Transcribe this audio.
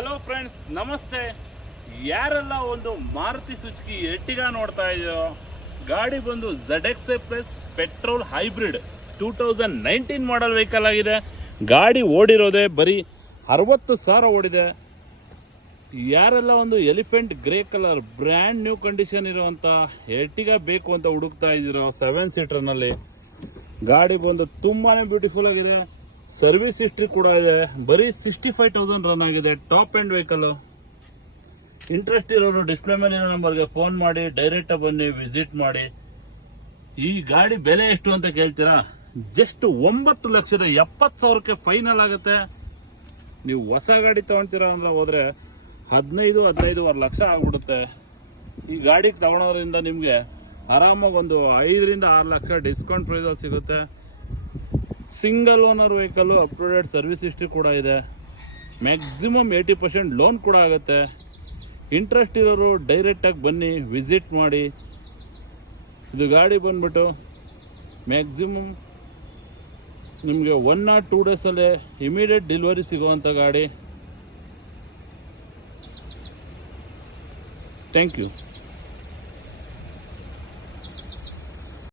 Hello friends, ನಮಸ್ತೆ. ಯಾರೆಲ್ಲ ಒಂದು ಮಾರುತಿ ಸುಜುಕಿ ಎರ್ಟಿಗಾ ನೋಡ್ತಾ ಇದ್ದೀರೋ, ಗಾಡಿ ಬಂದು ZX+ petrol hybrid 2019 model vehicle ಆಗಿದೆ. ಗಾಡಿ ಓಡಿರೋದೇ ಬರೀ 60,000 ಓಡಿದೆ. ಯಾರೆಲ್ಲ ಒಂದು elephant grey colour brand new condition ಇರುವಂಥ ಎರ್ಟಿಗಾ ಬೇಕು ಅಂತ ಹುಡುಕ್ತಾ ಇದ್ದೀರೋ, 7 ಸೀಟರ್ನಲ್ಲಿ ಗಾಡಿ ಬಂದು ತುಂಬಾ ಬ್ಯೂಟಿಫುಲ್ ಆಗಿದೆ. ಸರ್ವಿಸ್ ಹಿಸ್ಟ್ರಿ ಕೂಡ ಇದೆ. ಬರೀ 65,000 ರನ್ ಆಗಿದೆ. Top end vehicle. ಇಂಟ್ರೆಸ್ಟ್ ಇರೋರು ಡಿಸ್ಪ್ಲೇ ಮೇಲೆ ಇರೋ ನಂಬರ್ಗೆ ಫೋನ್ ಮಾಡಿ, ಡೈರೆಕ್ಟ್ ಬನ್ನಿ, ವಿಸಿಟ್ ಮಾಡಿ. ಈ ಗಾಡಿ ಬೆಲೆ ಎಷ್ಟು ಅಂತ ಕೇಳ್ತೀರಾ? ಜಸ್ಟ್ 9,70,000ಕ್ಕೆ ಫೈನಲ್ ಆಗುತ್ತೆ. ನೀವು ಹೊಸ ಗಾಡಿ ತಗೊಳ್ತೀರಾ ಅಂದ್ರೆ ಹೋದ್ರೆ 15-15.5 ಲಕ್ಷ ಆಗ್ಬಿಡುತ್ತೆ. ಈ ಗಾಡಿ ತಗೊಳೋದ್ರಿಂದ ನಿಮಗೆ ಆರಾಮಾಗಿ ಒಂದು 5-6 ಲಕ್ಷ ಡಿಸ್ಕೌಂಟ್ ಪ್ರೈಸ್ ಸಿಗುತ್ತೆ. Single owner vehicle, up to date service history ಕೂಡ ಇದೆ. ಮ್ಯಾಕ್ಸಿಮಮ್ 80% ಲೋನ್ ಕೂಡ ಆಗುತ್ತೆ. ಇಂಟ್ರೆಸ್ಟ್ ಇರೋರು ಡೈರೆಕ್ಟಾಗಿ ಬನ್ನಿ, ವಿಸಿಟ್ ಮಾಡಿ. ಇದು ಗಾಡಿ ಬಂದ್ಬಿಟ್ಟು ಮ್ಯಾಕ್ಸಿಮಮ್ ನಿಮಗೆ 1 or 2 ಡೇಸಲ್ಲೇ ಇಮಿಡಿಯೇಟ್ ಡೆಲಿವರಿ ಸಿಗುವಂಥ ಗಾಡಿ. Thank you.